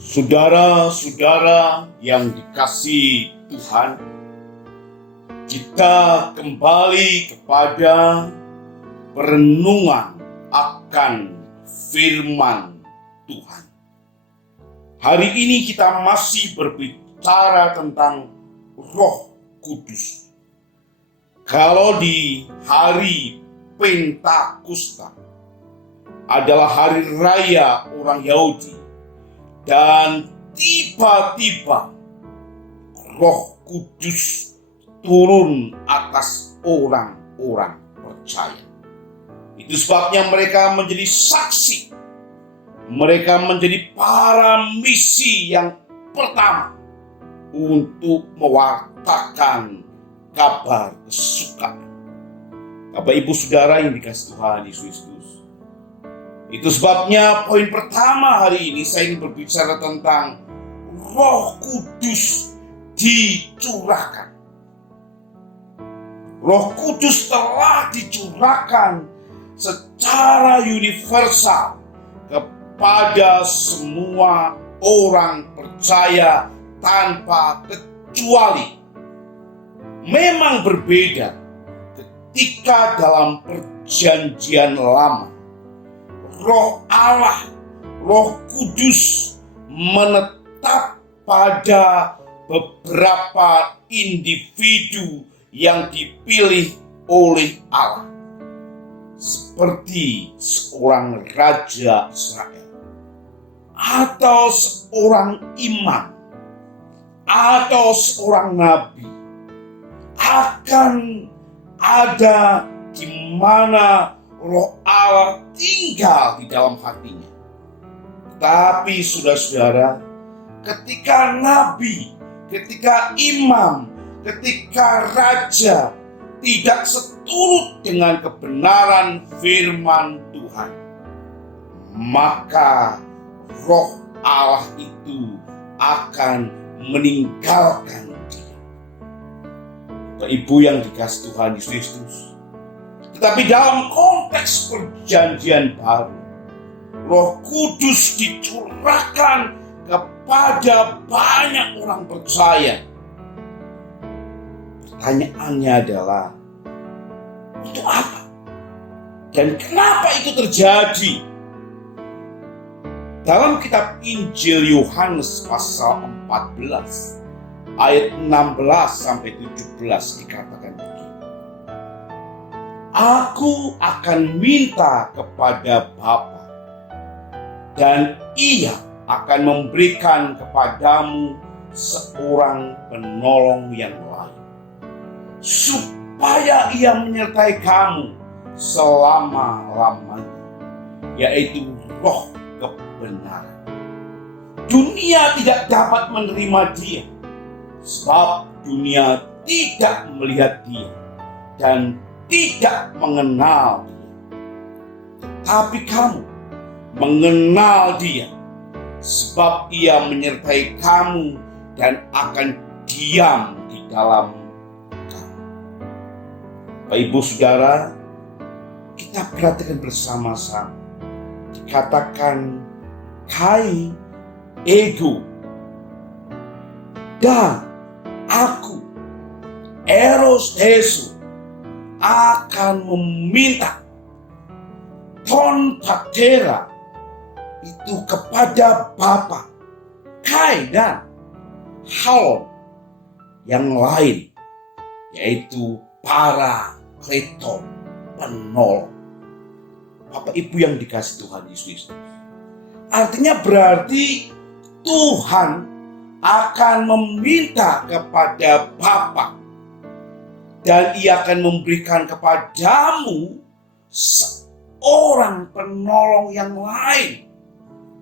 Saudara-saudara yang dikasihi Tuhan, kita kembali kepada perenungan akan firman Tuhan. Hari ini kita masih berbicara tentang Roh Kudus. Kalau di hari Pentakosta adalah hari raya orang Yahudi, dan tiba-tiba Roh Kudus turun atas orang-orang percaya. Itu sebabnya mereka menjadi saksi. Mereka menjadi para misi yang pertama untuk mewartakan kabar kesukaan. Bapak Ibu Saudara yang dikasihi Tuhan Yesus Kristus. Itu sebabnya poin pertama hari ini saya ingin berbicara tentang Roh Kudus dicurahkan. Roh Kudus telah dicurahkan secara universal kepada semua orang percaya tanpa kecuali. Memang berbeda ketika dalam perjanjian lama Roh Allah, Roh Kudus menetap pada beberapa individu yang dipilih oleh Allah. Seperti seorang raja Israel, atau seorang imam, atau seorang nabi. Akan ada di mana Roh Allah tinggal di dalam hatinya. Tapi saudara-saudara, ketika nabi, ketika imam, ketika raja tidak seturut dengan kebenaran firman Tuhan, maka Roh Allah itu akan meninggalkan dia. Bapak Ibu yang dikasihi Tuhan Yesus Kristus. Tetapi dalam konteks perjanjian baru, Roh Kudus dicurahkan kepada banyak orang percaya. Pertanyaannya adalah, untuk apa? Dan kenapa itu terjadi? Dalam kitab Injil Yohanes pasal 14, ayat 16 sampai 17 dikatakan begini. Aku akan minta kepada Bapa, dan Ia akan memberikan kepadamu seorang penolong yang lain, supaya Ia menyertai kamu selama-lamanya, yaitu Roh kebenaran. Dunia tidak dapat menerima Dia, sebab dunia tidak melihat Dia dan tidak mengenal Dia. Tapi kamu mengenal Dia, sebab Ia menyertai kamu dan akan diam di dalam kamu. Bapak Ibu Saudara, kita perhatikan bersama-sama. Dikatakan kai ego, dan aku eros Yesus akan meminta ton patera itu kepada Bapa, kai dan hal yang lain, yaitu para kleton penolong. Bapak Ibu yang dikasihi Tuhan Yesus Kristus. Artinya berarti Tuhan akan meminta kepada Bapa, dan Ia akan memberikan kepadamu seorang penolong yang lain.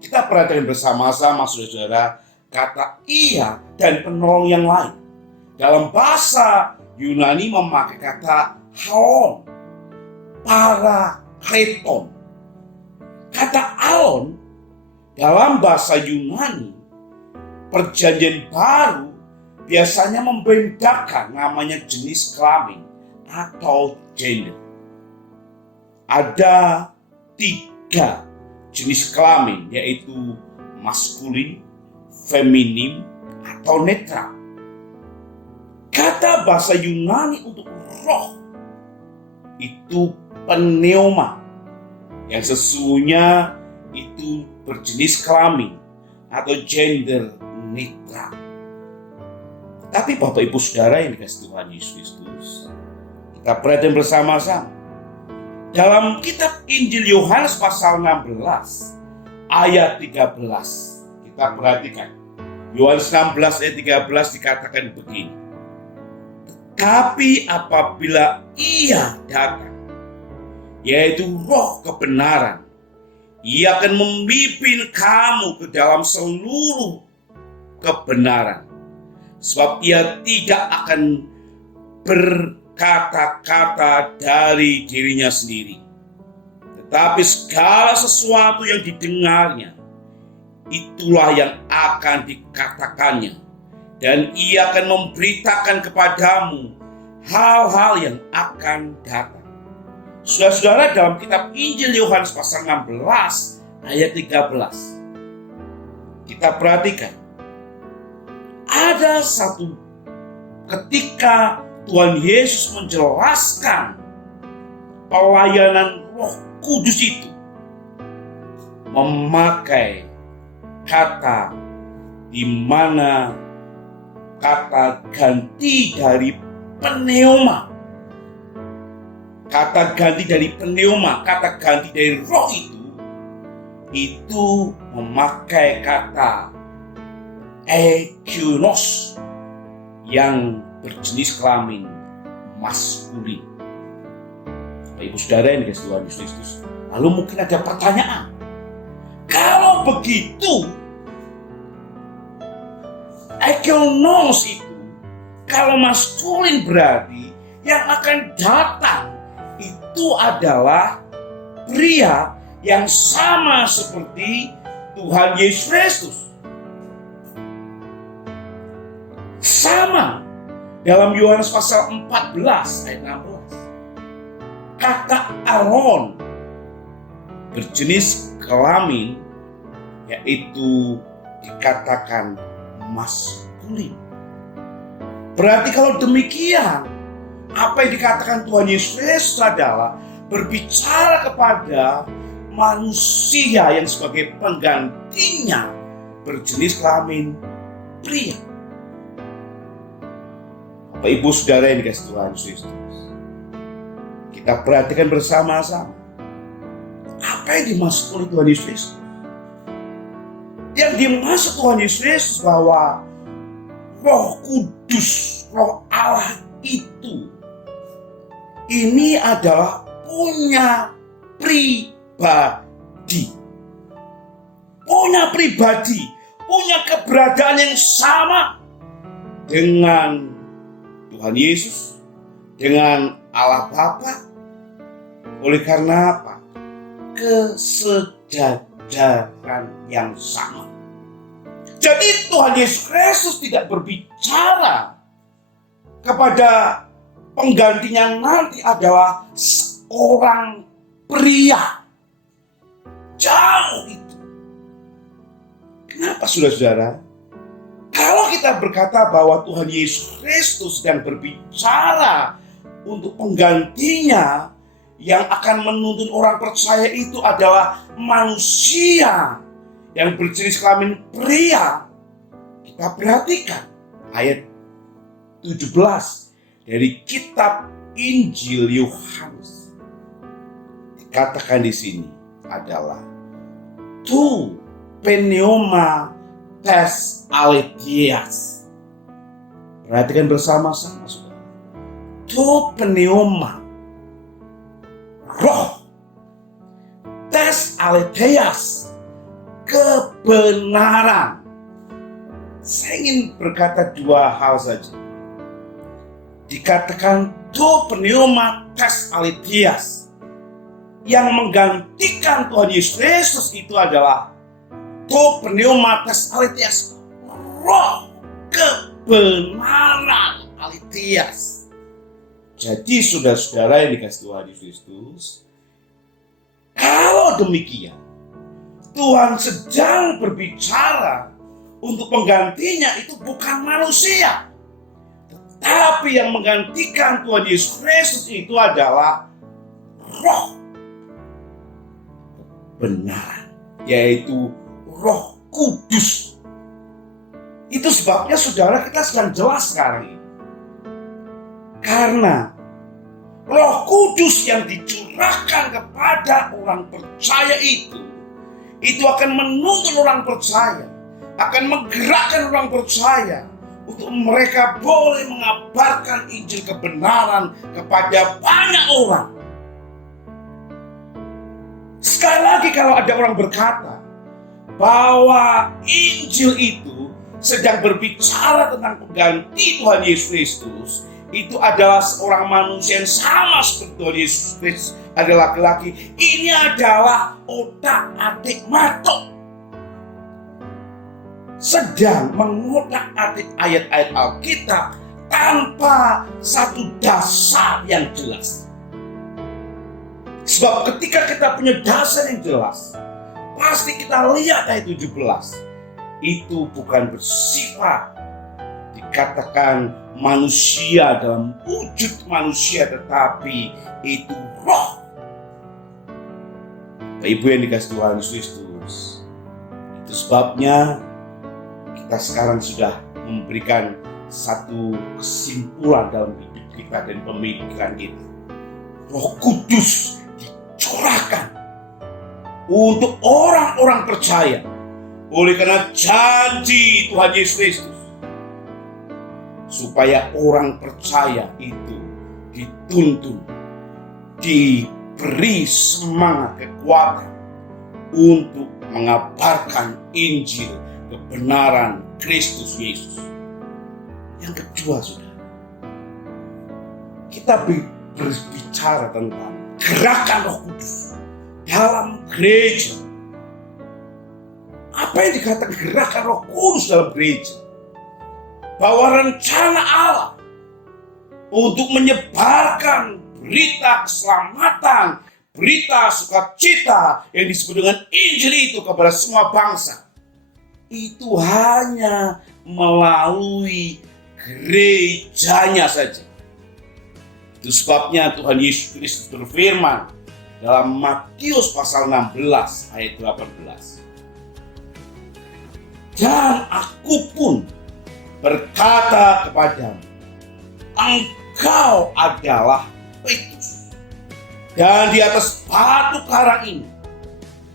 Kita perhatikan bersama-sama saudara, kata Ia dan penolong yang lain. Dalam bahasa Yunani memakai kata halon, parakleton. Kata alon dalam bahasa Yunani perjanjian baru biasanya membedakan namanya jenis kelamin atau gender. Ada 3 jenis kelamin, yaitu maskulin, feminim, atau netral. Kata bahasa Yunani untuk roh itu pneuma, yang sesungguhnya itu berjenis kelamin atau gender netral. Tapi Bapak Ibu Saudara yang dikasihi Tuhan Yesus Kristus, kita perhatikan bersama-sama dalam kitab Injil Yohanes pasal 16 ayat 13. Kita perhatikan Yohanes 16 ayat 13 dikatakan begini. Tapi apabila Ia datang, yaitu Roh kebenaran, Ia akan memimpin kamu ke dalam seluruh kebenaran. Sebab Ia tidak akan berkata-kata dari dirinya sendiri, tetapi segala sesuatu yang didengarnya, itulah yang akan dikatakannya. Dan Ia akan memberitakan kepadamu hal-hal yang akan datang. Saudara-saudara, dalam kitab Injil Yohanes pasal 16 ayat 13, kita perhatikan ada satu ketika Tuhan Yesus menjelaskan pelayanan Roh Kudus itu memakai kata di mana kata ganti dari pneuma. Kata ganti dari pneuma, kata ganti dari roh itu memakai kata ekionos yang berjenis kelamin maskulin. Bapak Ibu Saudara yang dikasihi Tuhan Yesus Kristus, lalu mungkin ada pertanyaan, kalau begitu ekionos itu kalau maskulin berarti yang akan datang itu adalah pria yang sama seperti Tuhan Yesus Kristus. Sama dalam Yohanes pasal 14 ayat 16. Kata Aaron berjenis kelamin yaitu dikatakan maskulin. Berarti kalau demikian, apa yang dikatakan Tuhan Yesus Kristus adalah berbicara kepada manusia yang sebagai penggantinya berjenis kelamin pria. Bapak Ibu Saudara yang dikasihi Tuhan Yesus Kristus, kita perhatikan bersama-sama apa yang dimaksud oleh Tuhan Yesus Kristus. Yang dimaksud Tuhan Yesus Kristus bahwa Roh Kudus, Roh Allah itu ini adalah punya pribadi. Punya pribadi, punya keberadaan yang sama dengan Tuhan Yesus, dengan Allah Bapa. Oleh karena apa? Kesejajaran yang sama. Jadi Tuhan Yesus Kristus tidak berbicara kepada penggantinya nanti adalah seorang pria. Jauh itu. Kenapa saudara-saudara? Kalau kita berkata bahwa Tuhan Yesus Kristus sedang berbicara untuk penggantinya yang akan menuntun orang percaya itu adalah manusia yang berjenis kelamin pria, kita perhatikan ayat 17 dari kitab Injil Yohanes. Dikatakan di sini adalah tu pneuma tes aletias. Perhatikan bersama-sama saudara. Tu pneuma roh tes aletias kebenaran. Saya ingin berkata dua hal saja. Dikatakan tu pneuma tes aletias, yang menggantikan Tuhan Yesus Kristus itu adalah tu pneuma tes aletias, roh kebenaran aletias. Jadi saudara-saudara yang dikasihi Tuhan Yesus Kristus, kalau demikian Tuhan sedang berbicara untuk penggantinya itu bukan manusia. Tetapi yang menggantikan Tuhan Yesus Kristus itu adalah Roh kebenaran, yaitu Roh Kudus. Itu sebabnya saudara, kita sedang jelas sekarang ini. Karena Roh Kudus yang dicurahkan kepada orang percaya itu akan menuntun orang percaya, akan menggerakkan orang percaya untuk mereka boleh mengabarkan Injil kebenaran kepada banyak orang. Sekali lagi, kalau ada orang berkata bahwa Injil itu sedang berbicara tentang pengganti Tuhan Yesus Kristus, itu adalah seorang manusia yang sama seperti Tuhan Yesus Kristus, ada laki-laki. Ini adalah otak-atik matok, sedang mengotak-atik ayat-ayat Alkitab tanpa satu dasar yang jelas. Sebab ketika kita punya dasar yang jelas, pasti kita lihat ayat 17. Itu bukan bersifat dikatakan manusia dalam wujud manusia, tetapi itu roh. Bapak Ibu yang dikasihi Tuhan Yesus Kristus, itu sebabnya kita sekarang sudah memberikan satu kesimpulan dalam hidup kita dan pemikiran kita. Roh Kudus dicurahkan untuk orang-orang percaya oleh karena janji Tuhan Yesus Kristus, supaya orang percaya itu dituntun, diberi semangat, kekuatan untuk mengabarkan Injil kebenaran Kristus Yesus. Yang kedua, saudara, kita berbicara tentang gerakan Roh Kudus dalam gereja. Apa yang dikatakan gerakan Roh Kudus dalam gereja? Bahwa rencana Allah untuk menyebarkan berita keselamatan, berita sukacita yang disebut dengan Injil itu kepada semua bangsa, itu hanya melalui gerejanya saja. Itu sebabnya Tuhan Yesus Kristus berfirman dalam Matius pasal 16 ayat 18. Dan aku pun berkata kepadamu, engkau adalah Petrus, dan di atas batu karang ini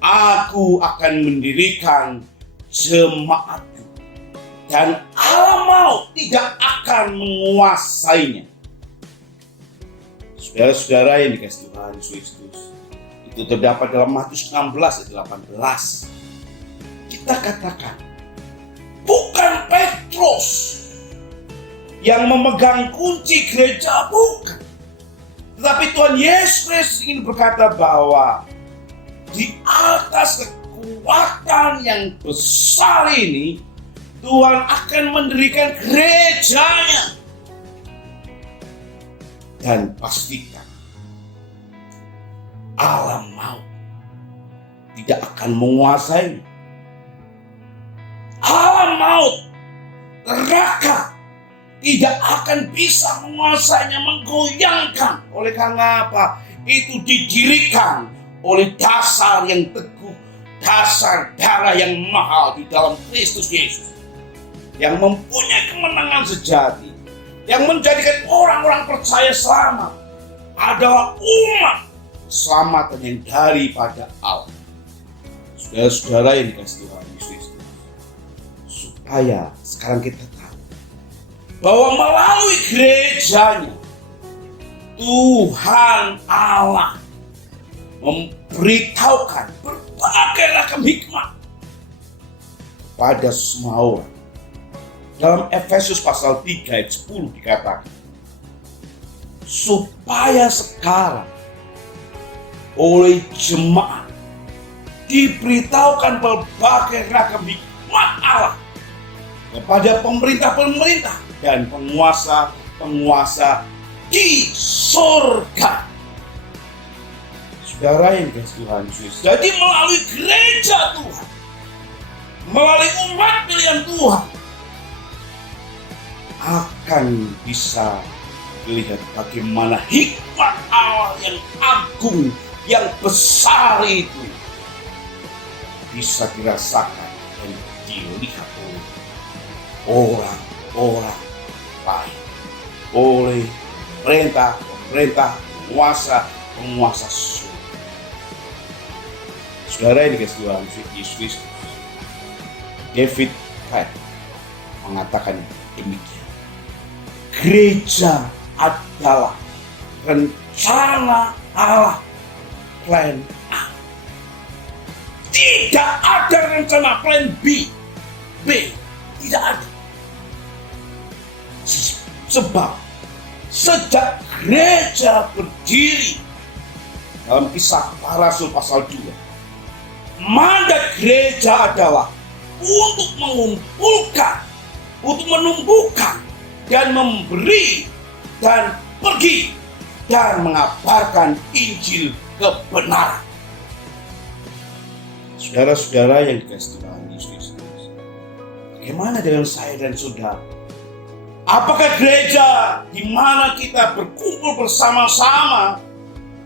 aku akan mendirikan jemaatku, dan alam maut tidak akan menguasainya. Saudara-saudara yang dikasihi Tuhan Yesus Kristus, itu terdapat dalam Matius 16 ayat 18. Kita katakan, bukan Petrus yang memegang kunci gereja, bukan. Tetapi Tuhan Yesus Kristus ingin berkata bahwa di atas kekuatan yang besar ini, Tuhan akan mendirikan gerejanya. Dan pastikan alam maut tidak akan menguasainya. Alam maut, neraka tidak akan bisa menguasainya, menggoyangkan. Oleh karena apa? Itu didirikan oleh dasar yang teguh, dasar darah yang mahal di dalam Kristus Yesus, yang mempunyai kemenangan sejati, yang menjadikan orang-orang percaya selamat adalah umat keselamatan yang daripada Allah. Saudara-saudara yang dikasihi Tuhan Yesus, supaya sekarang kita tahu bahwa melalui gerejanya Tuhan Allah memberitahukan berbagai ragam hikmat pada semua orang. Dalam Efesus pasal 3 ayat 10 dikatakan, supaya sekarang oleh jemaat diberitahukan berbagai ragam hikmat Allah kepada pemerintah-pemerintah dan penguasa-penguasa di surga. Saudara yang dikasihi Tuhan Yesus, jadi melalui gereja Tuhan, melalui umat pilihan Tuhan akan bisa melihat bagaimana hikmat Allah yang agung, yang besar itu bisa dirasakan dan dilihat oleh orang-orang lain, oleh perintah, penguasa surga. Saudara yang dikasihi Tuhan Yesus Kristus, David Platt mengatakan demikian. Gereja adalah rencana Allah, plan A. Tidak ada rencana plan B. Tidak ada. Sebab sejak gereja berdiri dalam Kisah Para Rasul pasal 2, mandat gereja adalah untuk mengumpulkan, untuk menumbuhkan dan memberi dan pergi dan mengabarkan Injil kebenaran. Saudara-saudara yang dikasihi Tuhan Yesus Kristus, bagaimana dengan saya dan saudara? Apakah gereja di mana kita berkumpul bersama-sama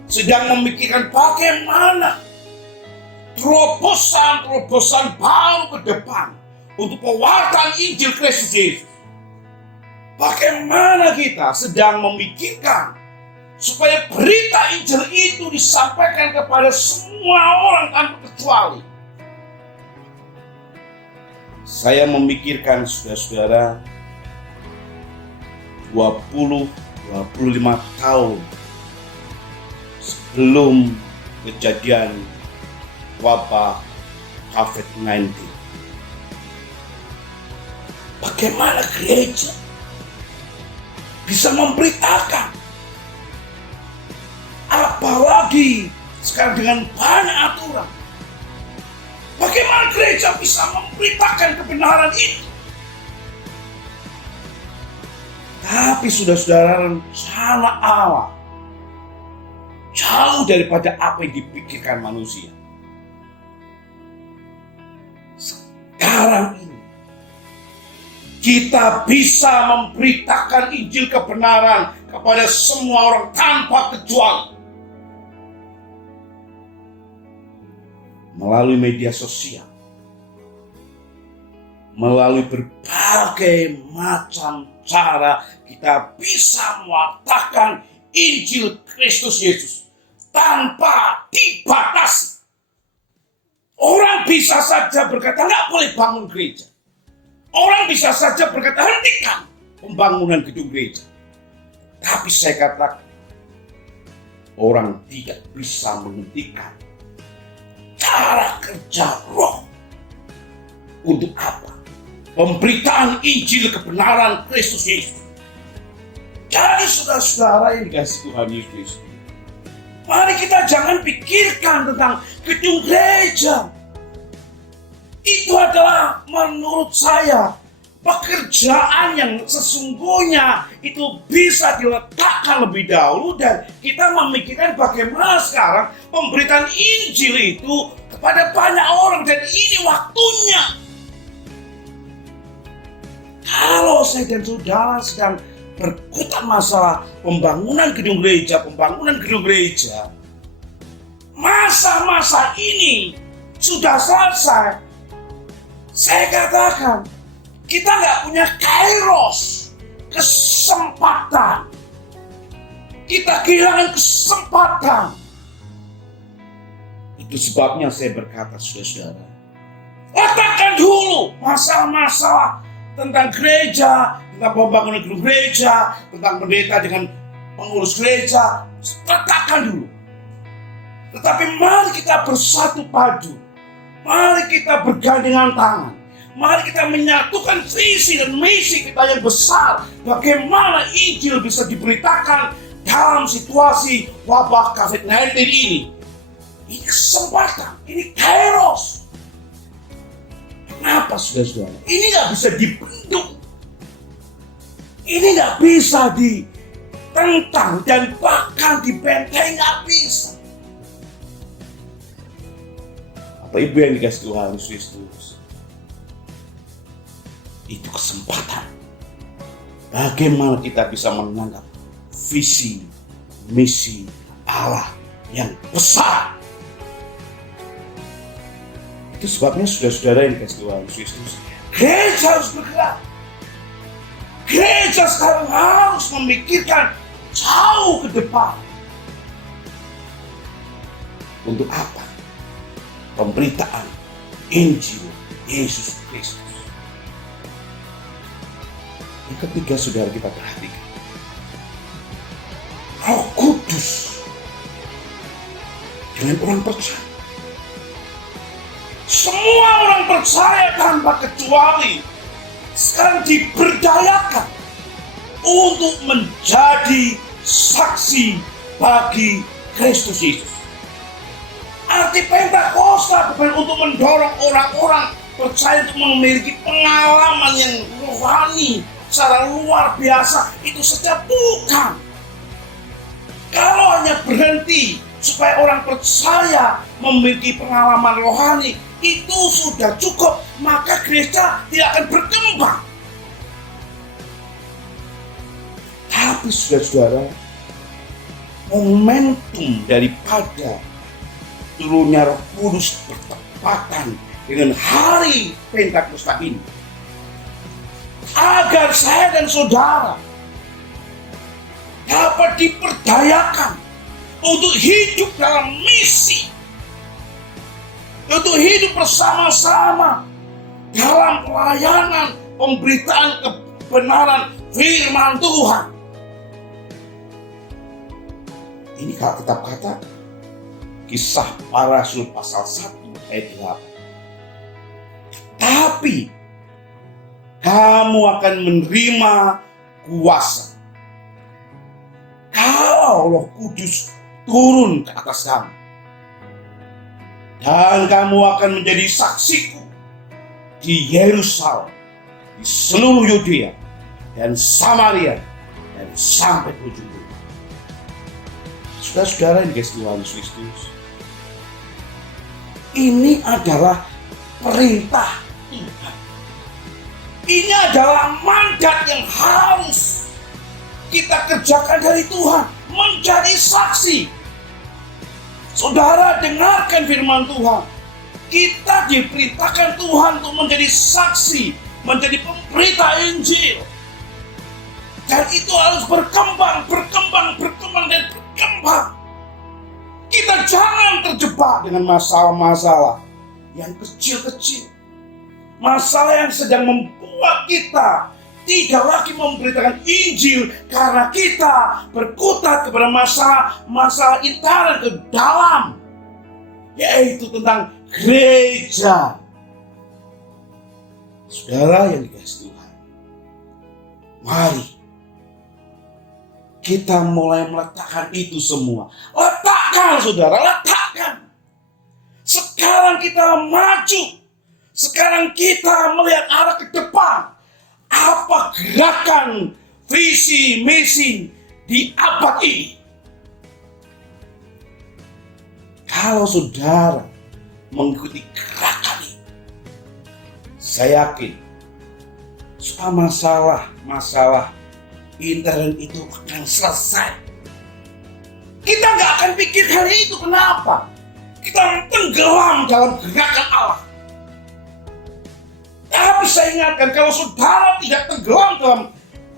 sedang memikirkan bagaimana terobosan baru ke depan untuk pewartaan Injil Kristus Yesus? Bagaimana kita sedang memikirkan supaya berita Injil itu disampaikan kepada semua orang tanpa kecuali? Saya memikirkan saudara-saudara 20-25 tahun sebelum kejadian wabah COVID-19. Bagaimana gereja bisa memberitakan, apalagi sekarang dengan banyak aturan, bagaimana gereja bisa memberitakan kebenaran itu? Tapi saudara-saudara, rencana Allah jauh daripada apa yang dipikirkan manusia. Sekarang ini kita bisa memberitakan Injil kebenaran kepada semua orang tanpa kecuali. Melalui media sosial, melalui berbagai macam cara kita bisa mewartakan Injil Kristus Yesus tanpa dibatasi. Orang bisa saja berkata nggak boleh bangun gereja. Orang bisa saja berkata hentikan pembangunan gedung gereja. Tapi saya katakan, orang tidak bisa menghentikan cara kerja Roh. Untuk apa? Pemberitaan Injil kebenaran Kristus Yesus. Jadi saudara-saudara yang dikasihi Tuhan Yesus, mari kita jangan pikirkan tentang gedung gereja. Itu adalah menurut saya pekerjaan yang sesungguhnya itu bisa diletakkan lebih dahulu, dan kita memikirkan bagaimana sekarang pemberitaan Injil itu kepada banyak orang, dan ini waktunya. Kalau saya dan saudara sedang berkutat masalah pembangunan gedung gereja, masa-masa ini sudah selesai. Saya katakan, kita nggak punya kairos, kesempatan. Kita kehilangan kesempatan. Itu sebabnya saya berkata, saudara-saudara, letakkan dulu masalah-masalah tentang gereja, tentang pembangunan gedung gereja, tentang pendeta dengan pengurus gereja, letakkan dulu. Tetapi mari kita bersatu padu. Mari kita bergandengan tangan. Mari kita menyatukan visi dan misi kita yang besar. Bagaimana Injil bisa diberitakan dalam situasi wabah COVID-19 ini. Ini kesempatan, ini kairos. Kenapa saudara-saudara? Ini nggak bisa dibendung. Ini nggak bisa ditentang dan bahkan dibenteng, nggak bisa. Bapak Ibu yang dikasihi Tuhan Yesus Kristus, kesempatan bagaimana kita bisa menangkap visi, misi Allah yang besar. Itu sebabnya saudara-saudara yang dikasih Tuhan Yesus, gereja harus bergerak. Gereja sekarang harus memikirkan jauh ke depan. Untuk apa? Pemberitaan Injil Yesus Kristus. Yang ketiga, saudara, kita perhatikan Roh Kudus dengan orang percaya. Semua orang percaya tanpa kecuali sekarang diberdayakan untuk menjadi saksi bagi Kristus Yesus. Arti Pentakosta bukan untuk mendorong orang-orang percaya untuk memiliki pengalaman yang rohani secara luar biasa, itu saja bukan. Kalau hanya berhenti supaya orang percaya memiliki pengalaman rohani, itu sudah cukup, maka gereja tidak akan berkembang. Tapi saudara-saudara, momentum daripada turunnya Roh Kudus bertepatan dengan hari Pentakosta ini, agar saya dan saudara dapat diperdayakan untuk hidup dalam misi, untuk hidup bersama-sama dalam pelayanan pemberitaan kebenaran firman Tuhan. Ini kalau kitab kata Kisah Para Rasul pasal 1 ayat 8. Tapi kamu akan menerima kuasa kalau Roh Kudus turun ke atas kamu. Dan kamu akan menjadi saksiku di Yerusalem, di seluruh Yudea dan Samaria, dan sampai ke ujung bumi. Saudara-saudara yang dikasihi Tuhan Yesus Kristus, ini adalah perintah Tuhan. Ini adalah mandat yang harus kita kerjakan dari Tuhan, menjadi saksi. Saudara, dengarkan firman Tuhan. Kita diperintahkan Tuhan untuk menjadi saksi, menjadi pemberita Injil. Dan itu harus berkembang, dan berkembang. Kita jangan terjebak dengan masalah-masalah yang kecil-kecil. Masalah yang sedang membuat kita tidak lagi memberitakan Injil karena kita berkutat kepada masalah internal ke dalam, yaitu tentang gereja. Saudara yang dikasihi Tuhan, mari kita mulai meletakkan itu semua. Letakkan, saudara, letakkan. Sekarang kita maju. Sekarang kita melihat arah ke depan. Apa gerakan visi misi di abad ini? Kalau saudara mengikuti gerakan ini, saya yakin semua masalah intern itu akan selesai. Kita nggak akan pikirkan itu. Kenapa? Kita tenggelam dalam gerakan Allah. Tapi saya ingatkan, kalau saudara tidak tenggelam dalam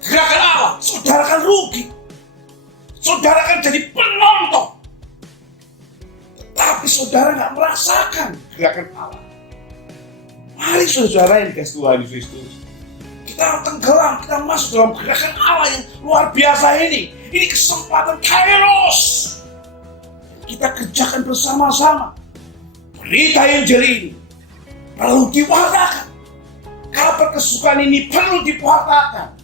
gerakan Allah, saudara akan rugi. Saudara akan jadi penonton. Tapi saudara nggak merasakan gerakan Allah. Mari saudara yang dikasihi Tuhan Yesus Kristus, kita tenggelam, kita masuk dalam gerakan Allah yang luar biasa ini. Ini kesempatan kairos. Kita kerjakan bersama-sama. Berita Injil ini perlu diwartakan. Kabar kesukaan ini perlu diwartakan.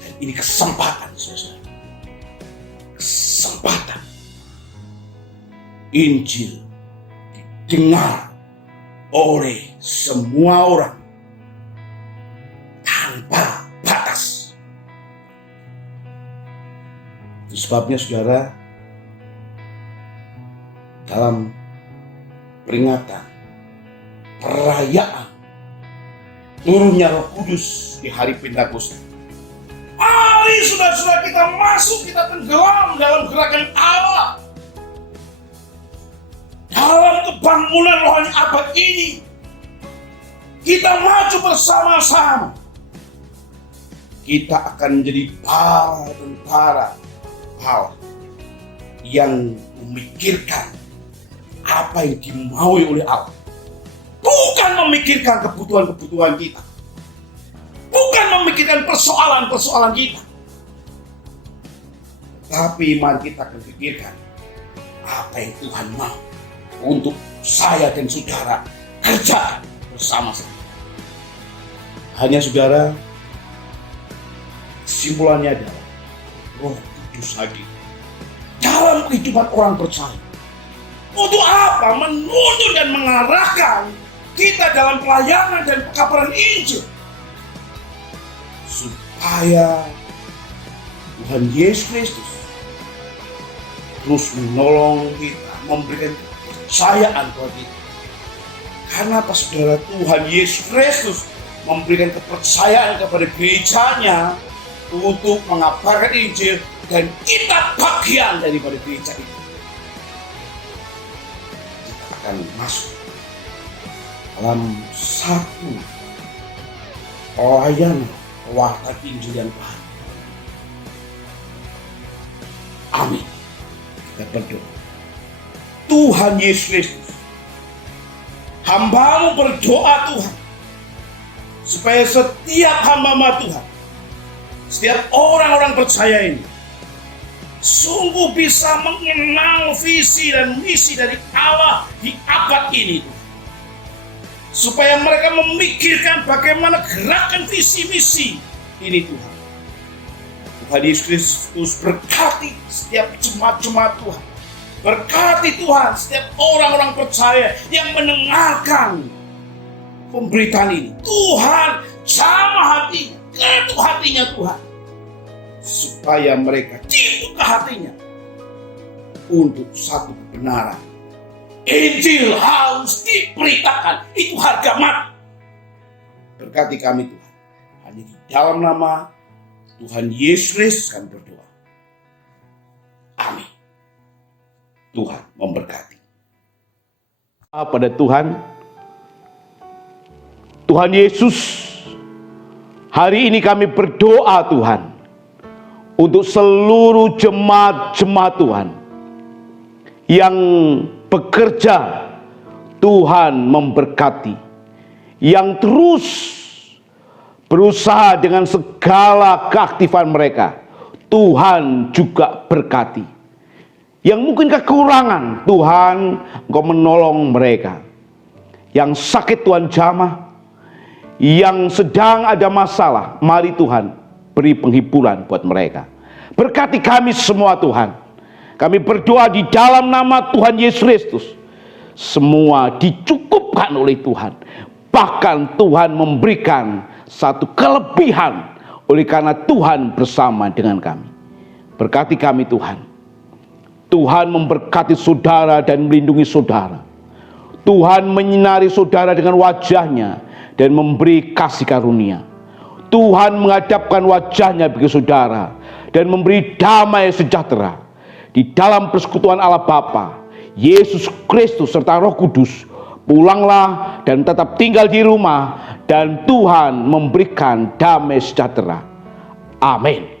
Dan ini kesempatan, saudara. Kesempatan Injil didengar oleh semua orang tanpa batas. Itu sebabnya, saudara, dalam peringatan perayaan turunnya Roh Kudus di hari Pentakosta. Mari saudara-saudara kita masuk, kita tenggelam dalam gerakan Allah. Dalam kebangunan rohani abad ini, kita maju bersama-sama. Kita akan menjadi tentara Allah yang memikirkan apa yang dimaui oleh Allah. Bukan memikirkan kebutuhan-kebutuhan kita. Bukan memikirkan persoalan-persoalan kita. Tapi mari kita akan pikirkan apa yang Tuhan mau untuk saya dan saudara kerjakan bersama-sama. Hanya saudara, kesimpulannya adalah Roh Kudus hadir dalam kehidupan orang percaya. Untuk apa? Menuntun dan mengarahkan kita dalam pelayanan dan pekabaran Injil, supaya Tuhan Yesus Kristus terus menolong kita, memberikan kepercayaan kepada kita. Karena apa saudara? Tuhan Yesus Kristus memberikan kepercayaan kepada gerejanya untuk mengabarkan Injil, dan kita bagian daripada gereja itu. Kita akan masuk dalam satu pelayanan pewartaan Injil yang baru. Amin. Kita berdoa. Tuhan Yesus Kristus, hamba-Mu berdoa Tuhan, supaya setiap hamba-Mu Tuhan, setiap orang-orang percaya ini sungguh bisa mengenal visi dan misi dari Allah di abad ini, Tuhan. Supaya mereka memikirkan bagaimana gerakan visi misi ini, Tuhan. Tuhan Yesus Kristus berkati setiap jemaat-jemaat Tuhan. Berkati Tuhan setiap orang-orang percaya yang mendengarkan pemberitaan ini. Tuhan jamah hatinya, ketuk hatinya Tuhan, supaya mereka dibuka hatinya untuk satu kebenaran. Injil harus diberitakan, itu harga mati. Berkati kami Tuhan. Hanya di dalam nama Tuhan Yesus Kristus kami berdoa. Amin. Tuhan memberkati. Pada Tuhan Yesus, hari ini kami berdoa Tuhan, untuk seluruh jemaat-jemaat Tuhan yang bekerja, Tuhan memberkati, yang terus berusaha dengan segala keaktifan mereka, Tuhan juga berkati. Yang mungkin kekurangan, Tuhan Engkau menolong mereka. Yang sakit Tuhan jamah, yang sedang ada masalah, mari Tuhan beri penghiburan buat mereka. Berkati kami semua Tuhan. Kami berdoa di dalam nama Tuhan Yesus Kristus. Semua dicukupkan oleh Tuhan. Bahkan Tuhan memberikan satu kelebihan oleh karena Tuhan bersama dengan kami. Berkati kami Tuhan. Tuhan memberkati saudara dan melindungi saudara. Tuhan menyinari saudara dengan wajahnya dan memberi kasih karunia. Tuhan menghadapkan wajahnya bagi saudara dan memberi damai sejahtera. Di dalam persekutuan Allah Bapa, Yesus Kristus serta Roh Kudus, pulanglah dan tetap tinggal di rumah, dan Tuhan memberikan damai sejahtera. Amin.